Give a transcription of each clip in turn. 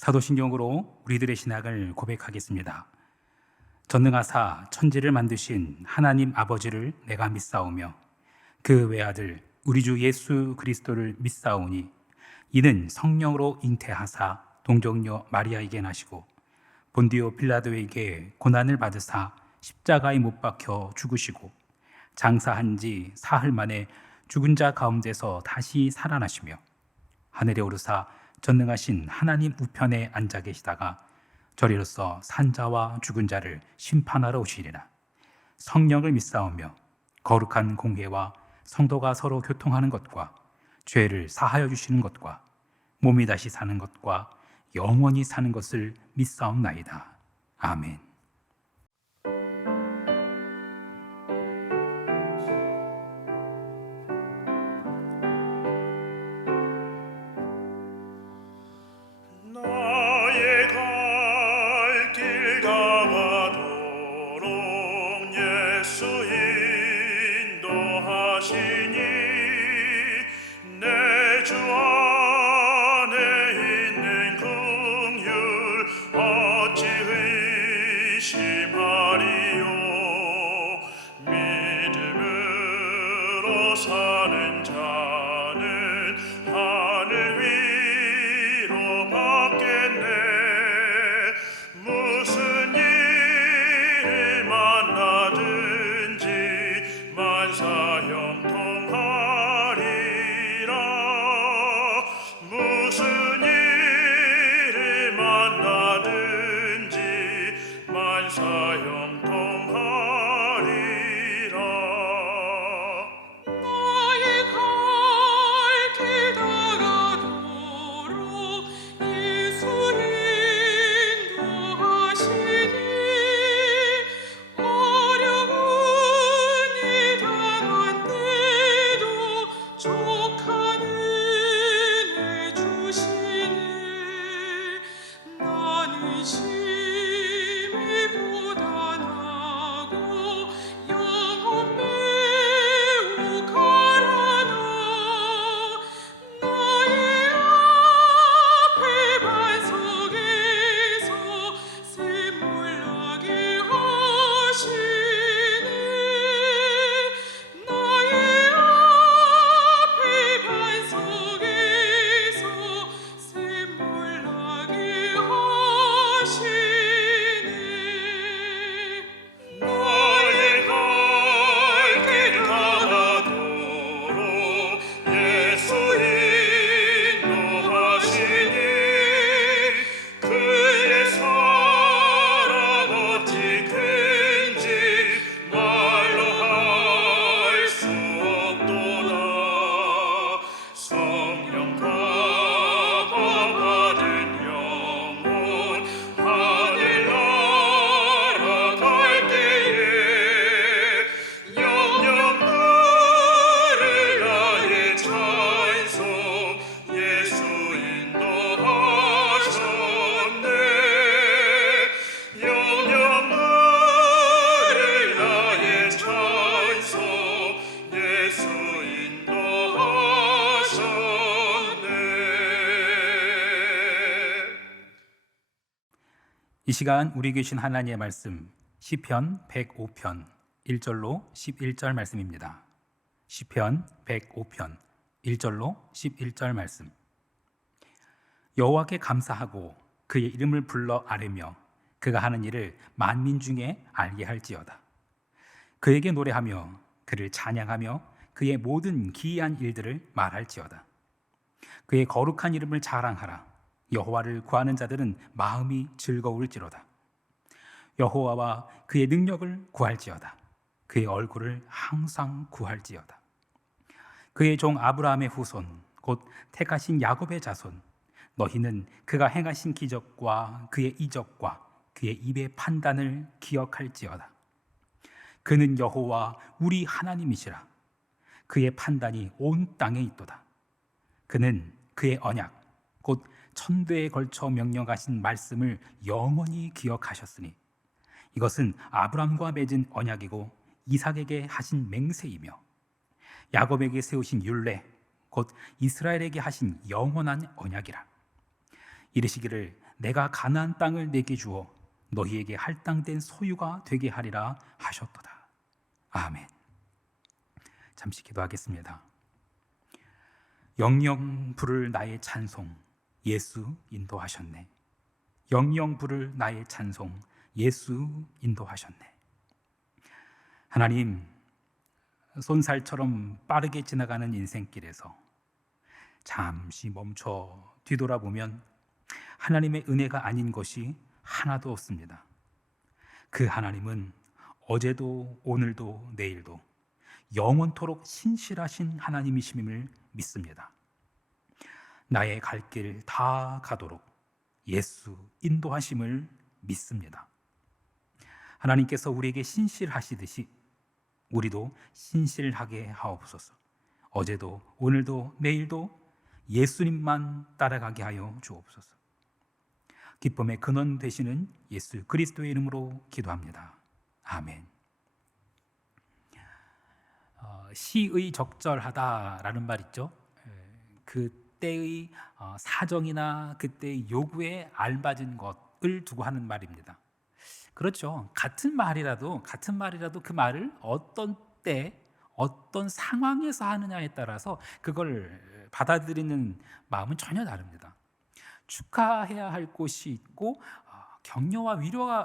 사도신경으로 우리들의 신학을 고백하겠습니다. 전능하사 천지를 만드신 하나님 아버지를 내가 믿사오며 그 외아들 우리 주 예수 그리스도를 믿사오니 이는 성령으로 잉태하사 동정녀 마리아에게 나시고 본디오 빌라도에게 고난을 받으사 십자가에 못 박혀 죽으시고 장사한 지 사흘 만에 죽은 자 가운데서 다시 살아나시며 하늘에 오르사 전능하신 하나님 우편에 앉아 계시다가 저리로서 산자와 죽은 자를 심판하러 오시리라. 성령을 믿사오며 거룩한 공회와 성도가 서로 교통하는 것과 죄를 사하여 주시는 것과 몸이 다시 사는 것과 영원히 사는 것을 믿사옵나이다. 아멘. 사는 자는 하늘 위로 받겠네. 무슨 일을 만나든지 만사형통하리라. 무슨 일을 만나든지 만사형통하리라. 이 시간 우리 계신 하나님의 말씀 시편 105편 1절로 11절 말씀입니다. 시편 105편 1절로 11절 말씀. 여호와께 감사하고 그의 이름을 불러 아뢰며 그가 하는 일을 만민 중에 알게 할지어다. 그에게 노래하며 그를 찬양하며 그의 모든 기이한 일들을 말할지어다. 그의 거룩한 이름을 자랑하라. 여호와를 구하는 자들은 마음이 즐거울지로다. 여호와와 그의 능력을 구할지어다. 그의 얼굴을 항상 구할지어다. 그의 종 아브라함의 후손 곧 택하신 야곱의 자손, 너희는 그가 행하신 기적과 그의 이적과 그의 입의 판단을 기억할지어다. 그는 여호와 우리 하나님이시라. 그의 판단이 온 땅에 있도다. 그는 그의 언약 곧 천대에 걸쳐 명령하신 말씀을 영원히 기억하셨으니 이것은 아브람과 맺은 언약이고 이삭에게 하신 맹세이며 야곱에게 세우신 율례 곧 이스라엘에게 하신 영원한 언약이라. 이르시기를 내가 가나안 땅을 내게 주어 너희에게 할당된 소유가 되게 하리라 하셨도다. 아멘. 잠시 기도하겠습니다. 영영 부를 나의 찬송 예수 인도하셨네. 영영 부를 나의 찬송 예수 인도하셨네. 하나님, 손살처럼 빠르게 지나가는 인생길에서 잠시 멈춰 뒤돌아보면 하나님의 은혜가 아닌 것이 하나도 없습니다. 그 하나님은 어제도 오늘도 내일도 영원토록 신실하신 하나님이심을 믿습니다. 나의 갈 길 다 가도록 예수 인도하심을 믿습니다. 하나님께서 우리에게 신실하시듯이 우리도 신실하게 하옵소서. 어제도 오늘도 내일도 예수님만 따라가게 하여 주옵소서. 기쁨의 근원 되시는 예수 그리스도의 이름으로 기도합니다. 아멘. 시의 적절하다라는 말 있죠. 그때의 사정이나 그때의 요구에 알맞은 것을 두고 하는 말입니다. 그렇죠. 같은 말이라도 그 말을 어떤 때 어떤 상황에서 하느냐에 따라서 그걸 받아들이는 마음은 전혀 다릅니다. 축하해야 할 곳이 있고 격려와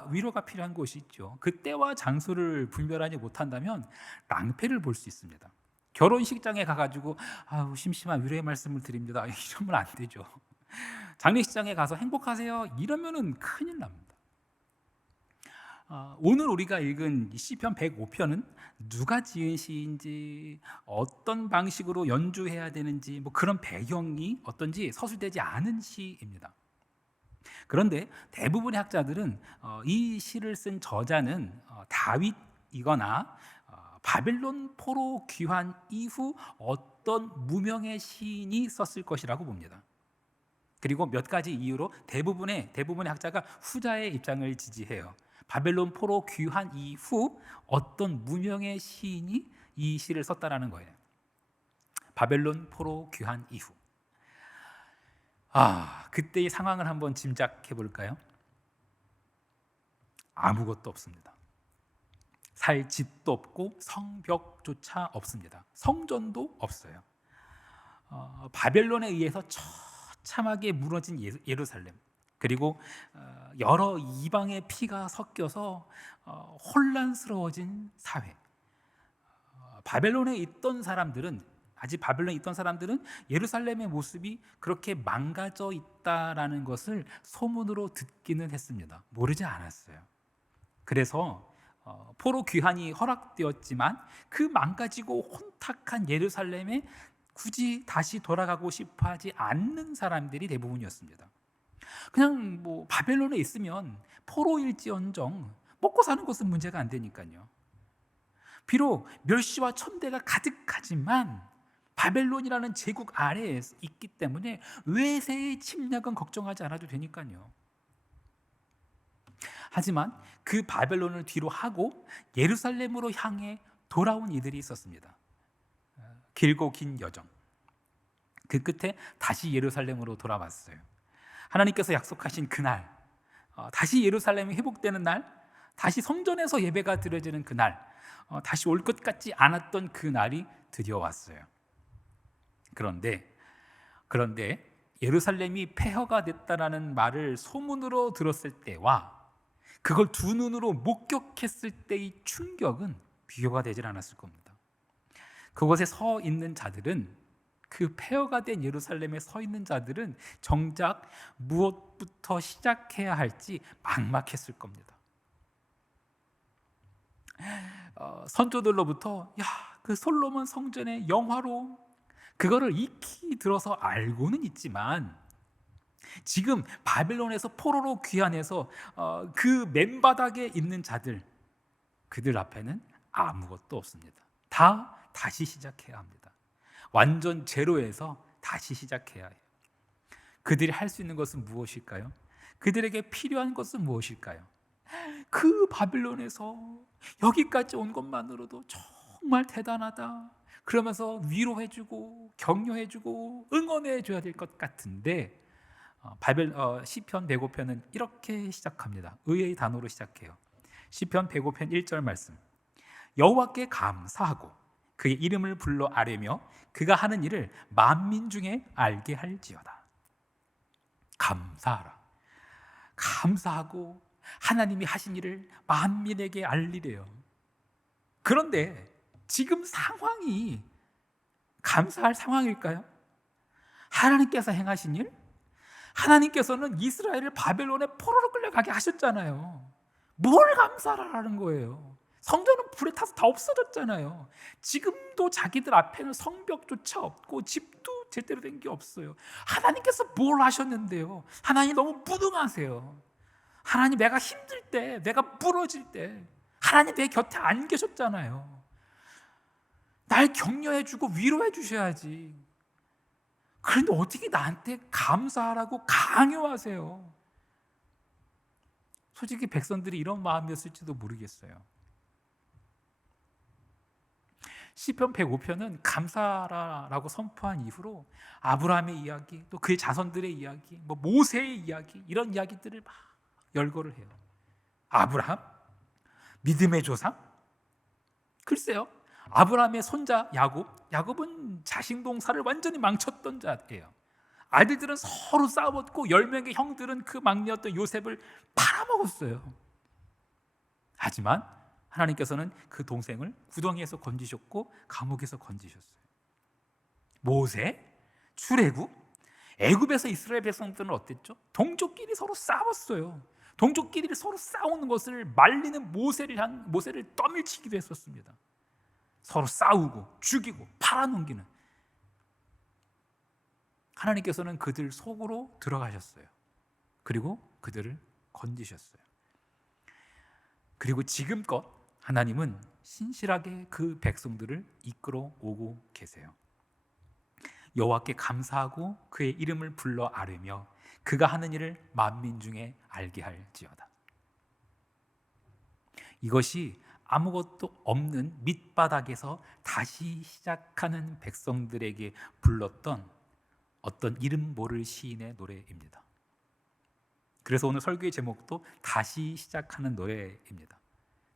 위로가 필요한 곳이 있죠. 그때와 장소를 분별하지 못한다면 낭패를 볼 수 있습니다. 결혼식장에 가가지고 심심한 위로의 말씀을 드립니다, 이러면 안 되죠. 장례식장에 가서 행복하세요 이러면은 큰일 납니다. 오늘 우리가 읽은 시편 105편은 누가 지은 시인지 어떤 방식으로 연주해야 되는지 그런 배경이 어떤지 서술되지 않은 시입니다. 그런데 대부분의 학자들은 이 시를 쓴 저자는 다윗이거나 바벨론 포로 귀환 이후 어떤 무명의 시인이 썼을 것이라고 봅니다. 그리고 몇 가지 이유로 대부분의 학자가 후자의 입장을 지지해요. 바벨론 포로 귀환 이후 어떤 무명의 시인이 이 시를 썼다라는 거예요. 바벨론 포로 귀환 이후. 그때의 상황을 한번 짐작해 볼까요? 아무것도 없습니다. 살 집도 없고 성벽조차 없습니다. 성전도 없어요. 바벨론에 의해서 처참하게 무너진 예루살렘, 그리고 여러 이방의 피가 섞여서 혼란스러워진 사회. 바벨론에 있던 사람들은 예루살렘의 모습이 그렇게 망가져 있다라는 것을 소문으로 듣기는 했습니다. 모르지 않았어요. 그래서 포로 귀환이 허락되었지만 그 망가지고 혼탁한 예루살렘에 굳이 다시 돌아가고 싶어하지 않는 사람들이 대부분이었습니다. 그냥 바벨론에 있으면 포로일지언정 먹고 사는 것은 문제가 안 되니까요. 비록 멸시와 천대가 가득하지만 바벨론이라는 제국 아래에 있기 때문에 외세의 침략은 걱정하지 않아도 되니까요. 하지만 그 바벨론을 뒤로 하고 예루살렘으로 향해 돌아온 이들이 있었습니다. 길고 긴 여정. 그 끝에 다시 예루살렘으로 돌아왔어요. 하나님께서 약속하신 그날, 다시 예루살렘이 회복되는 날, 다시 성전에서 예배가 드려지는 그날, 다시 올 것 같지 않았던 그 날이 드디어 왔어요. 그런데 예루살렘이 폐허가 됐다라는 말을 소문으로 들었을 때와 그걸 두 눈으로 목격했을 때의 충격은 비교가 되질 않았을 겁니다. 그곳에 서 있는 자들은, 그 폐허가 된 예루살렘에 서 있는 자들은 정작 무엇부터 시작해야 할지 막막했을 겁니다. 선조들로부터 그 솔로몬 성전의 영화로 그거를 익히 들어서 알고는 있지만 지금 바벨론에서 포로로 귀환해서 그 맨바닥에 있는 자들, 그들 앞에는 아무것도 없습니다. 다시 시작해야 합니다. 완전 제로에서 다시 시작해야 해요. 그들이 할 수 있는 것은 무엇일까요? 그들에게 필요한 것은 무엇일까요? 그 바벨론에서 여기까지 온 것만으로도 정말 대단하다, 그러면서 위로해주고 격려해주고 응원해줘야 될 것 같은데 시편 105편은 이렇게 시작합니다. 의의 단어로 시작해요. 시편 105편 1절 말씀. 여호와께 감사하고 그의 이름을 불러 아뢰며 그가 하는 일을 만민 중에 알게 할지어다. 감사하라. 감사하고 하나님이 하신 일을 만민에게 알리래요. 그런데 지금 상황이 감사할 상황일까요? 하나님께서 행하신 일? 하나님께서는 이스라엘을 바벨론에 포로로 끌려가게 하셨잖아요. 뭘 감사하라는 거예요? 성전은 불에 타서 다 없어졌잖아요. 지금도 자기들 앞에는 성벽조차 없고 집도 제대로 된 게 없어요. 하나님께서 뭘 하셨는데요? 하나님 너무 무능하세요. 하나님, 내가 힘들 때, 내가 부러질 때 하나님 내 곁에 안 계셨잖아요. 날 격려해주고 위로해 주셔야지. 그런데 어떻게 나한테 감사하라고 강요하세요? 솔직히 백성들이 이런 마음이었을지도 모르겠어요. 시편 105편은 감사라고 선포한 이후로 아브라함의 이야기, 또 그의 자손들의 이야기, 모세의 이야기, 이런 이야기들을 막 열거를 해요. 아브라함? 믿음의 조상? 글쎄요, 아브라함의 손자 야곱은 자식 농사를 완전히 망쳤던 자예요. 아들들은 서로 싸웠고 10명의 형들은 그 막내였던 요셉을 팔아먹었어요. 하지만 하나님께서는 그 동생을 구덩이에서 건지셨고 감옥에서 건지셨어요. 모세, 출애굽, 애굽에서 이스라엘 백성들은 어땠죠? 동족끼리 서로 싸웠어요. 동족끼리 서로 싸우는 것을 말리는 모세를 떠밀치기도 했었습니다. 서로 싸우고 죽이고 팔아넘기는. 하나님께서는 그들 속으로 들어가셨어요. 그리고 그들을 건지셨어요. 그리고 지금껏 하나님은 신실하게 그 백성들을 이끌어 오고 계세요. 여호와께 감사하고 그의 이름을 불러 아뢰며 그가 하는 일을 만민 중에 알게 할지어다. 이것이 아무것도 없는 밑바닥에서 다시 시작하는 백성들에게 불렀던 어떤 이름 모를 시인의 노래입니다. 그래서 오늘 설교의 제목도 다시 시작하는 노래입니다.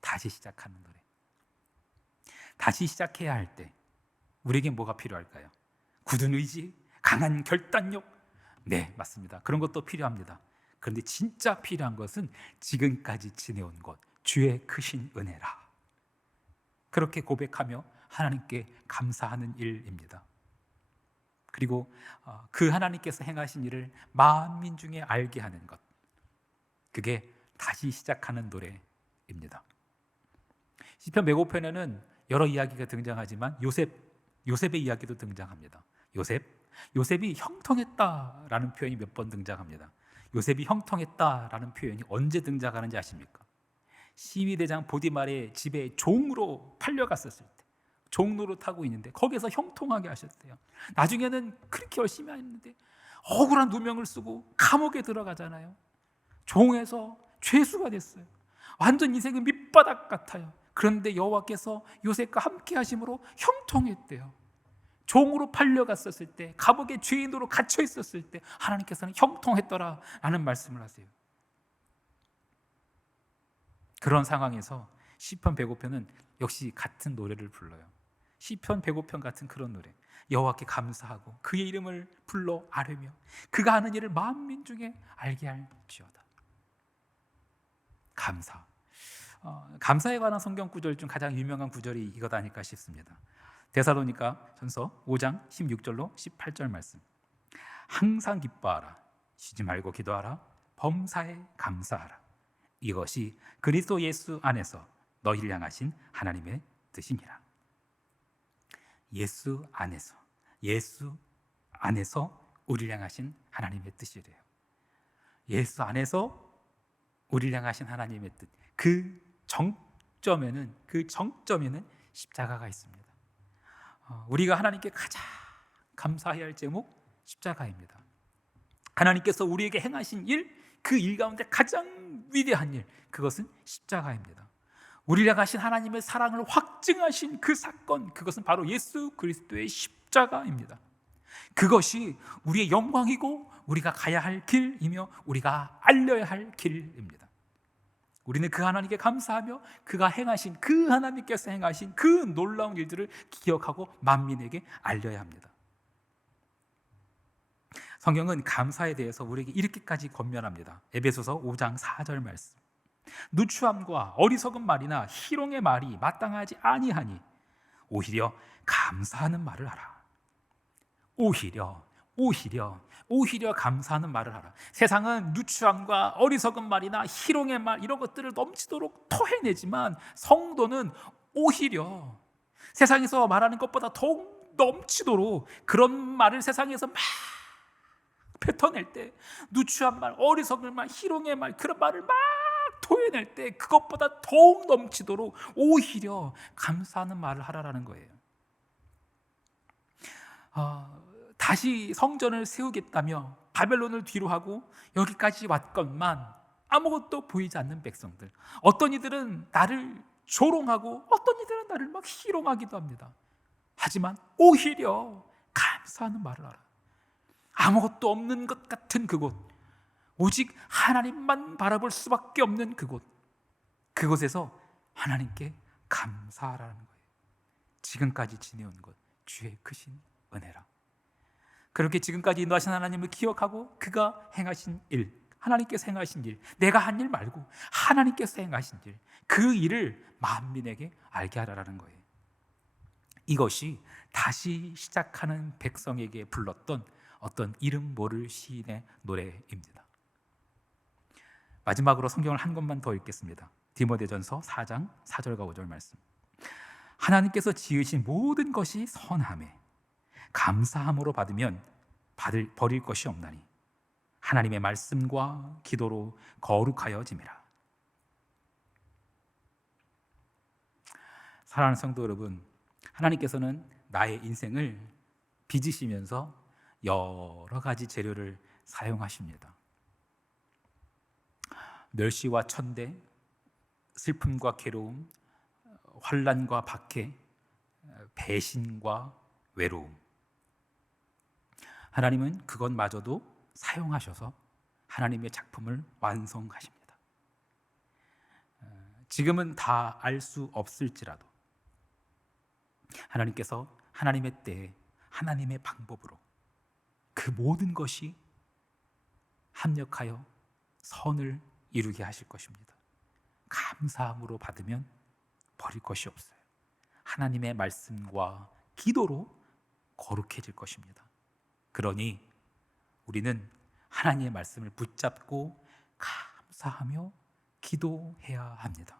다시 시작하는 노래. 다시 시작해야 할 때 우리에게 뭐가 필요할까요? 굳은 의지, 강한 결단력. 네, 맞습니다. 그런 것도 필요합니다. 그런데 진짜 필요한 것은 지금까지 지내온 것, 주의 크신 은혜라. 그렇게 고백하며 하나님께 감사하는 일입니다. 그리고 그 하나님께서 행하신 일을 만민 중에 알게 하는 것, 그게 다시 시작하는 노래입니다. 시편 105편에는 여러 이야기가 등장하지만 요셉의 이야기도 등장합니다. 요셉이 형통했다라는 표현이 몇 번 등장합니다. 요셉이 형통했다라는 표현이 언제 등장하는지 아십니까? 시위대장 보디말의 집에 종으로 팔려갔었을 때, 종 노릇하고 있는데 거기서 형통하게 하셨대요. 나중에는 그렇게 열심히 했는데 억울한 누명을 쓰고 감옥에 들어가잖아요. 종에서 죄수가 됐어요. 완전 인생은 밑바닥 같아요. 그런데 여호와께서 요셉과 함께 하심으로 형통했대요. 종으로 팔려갔었을 때, 감옥에 죄인으로 갇혀 있었을 때 하나님께서는 형통했더라라는 말씀을 하세요. 그런 상황에서 시편 105편은 역시 같은 노래를 불러요. 시편 105편 같은 그런 노래. 여호와께 감사하고 그의 이름을 불러 아뢰며 그가 하는 일을 만민 중에 알게 할지어다. 감사. 감사에 관한 성경 구절 중 가장 유명한 구절이 이거다 아닐까 싶습니다. 데살로니가 전서 5장 16절로 18절 말씀. 항상 기뻐하라. 쉬지 말고 기도하라. 범사에 감사하라. 이것이 그리스도 예수 안에서 너희를 향하신 하나님의 뜻입니다. 예수 안에서 우리를 향하신 하나님의 뜻이래요. 예수 안에서 우리를 향하신 하나님의 뜻. 그 정점에는 십자가가 있습니다. 우리가 하나님께 가장 감사해야 할 제목, 십자가입니다. 하나님께서 우리에게 행하신 일, 그 일 가운데 가장 위대한 일, 그것은 십자가입니다. 우리를 향하신 하나님의 사랑을 확증하신 그 사건, 그것은 바로 예수 그리스도의 십자가입니다. 그것이 우리의 영광이고 우리가 가야 할 길이며 우리가 알려야 할 길입니다. 우리는 그 하나님께 감사하며 그가 행하신, 그 하나님께서 행하신 그 놀라운 일들을 기억하고 만민에게 알려야 합니다. 성경은 감사에 대해서 우리에게 이렇게까지 권면합니다. 에베소서 5장 4절 말씀. 누추함과 어리석은 말이나 희롱의 말이 마땅하지 아니하니 오히려 감사하는 말을 하라. 오히려 감사하는 말을 하라. 세상은 누추함과 어리석은 말이나 희롱의 말, 이런 것들을 넘치도록 토해내지만 성도는 오히려 세상에서 말하는 것보다 더욱 넘치도록 그런 말을 세상에서 막 뱉어낼 때, 누추한 말, 어리석은 말, 희롱의 말, 그런 말을 막 토해낼 때 그것보다 더욱 넘치도록 오히려 감사하는 말을 하라라는 거예요. 다시 성전을 세우겠다며 바벨론을 뒤로 하고 여기까지 왔건만 아무것도 보이지 않는 백성들, 어떤 이들은 나를 조롱하고 어떤 이들은 나를 막 희롱하기도 합니다. 하지만 오히려 감사하는 말을 하라. 아무것도 없는 것 같은 그곳, 오직 하나님만 바라볼 수밖에 없는 그곳에서 하나님께 감사하라는 거예요. 지금까지 지내온 것 주의 크신 은혜라. 그렇게 지금까지 인도하신 하나님을 기억하고 그가 행하신 일, 하나님께서 행하신 일, 내가 한 일 말고 하나님께서 행하신 일, 그 일을 만민에게 알게 하라는 거예요. 이것이 다시 시작하는 백성에게 불렀던 어떤 이름 모를 시인의 노래입니다. 마지막으로 성경을 한 권만 더 읽겠습니다. 디모데전서 4장 4절과 5절 말씀. 하나님께서 지으신 모든 것이 선하매 감사함으로 받으면 버릴 것이 없나니 하나님의 말씀과 기도로 거룩하여짐이라. 사랑하는 성도 여러분, 하나님께서는 나의 인생을 빚으시면서 여러 가지 재료를 사용하십니다. 멸시와 천대, 슬픔과 괴로움, 환난과 박해, 배신과 외로움, 하나님은 그것마저도 사용하셔서 하나님의 작품을 완성하십니다. 지금은 다 알 수 없을지라도 하나님께서 하나님의 때에 하나님의 방법으로 그 모든 것이 합력하여 선을 이루게 하실 것입니다. 감사함으로 받으면 버릴 것이 없어요. 하나님의 말씀과 기도로 거룩해질 것입니다. 그러니 우리는 하나님의 말씀을 붙잡고 감사하며 기도해야 합니다.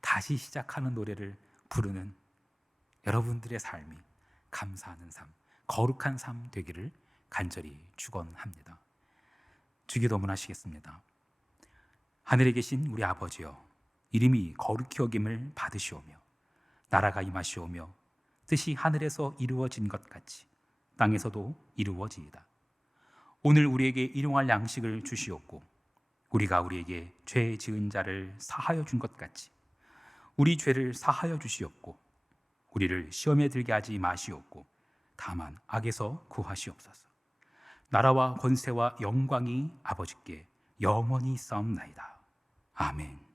다시 시작하는 노래를 부르는 여러분들의 삶이 감사하는 삶, 거룩한 삶 되기를 간절히 축원합니다. 주기도문 하시겠습니다. 하늘에 계신 우리 아버지여, 이름이 거룩히 여김을 받으시오며 나라가 임하시오며 뜻이 하늘에서 이루어진 것 같이 땅에서도 이루어지이다. 오늘 우리에게 일용할 양식을 주시옵고 우리가 우리에게 죄 지은 자를 사하여 준 것 같이 우리 죄를 사하여 주시옵고 우리를 시험에 들게 하지 마시옵고 다만 악에서 구하시옵소서. 나라와 권세와 영광이 아버지께 영원히 있사옵나이다. 아멘.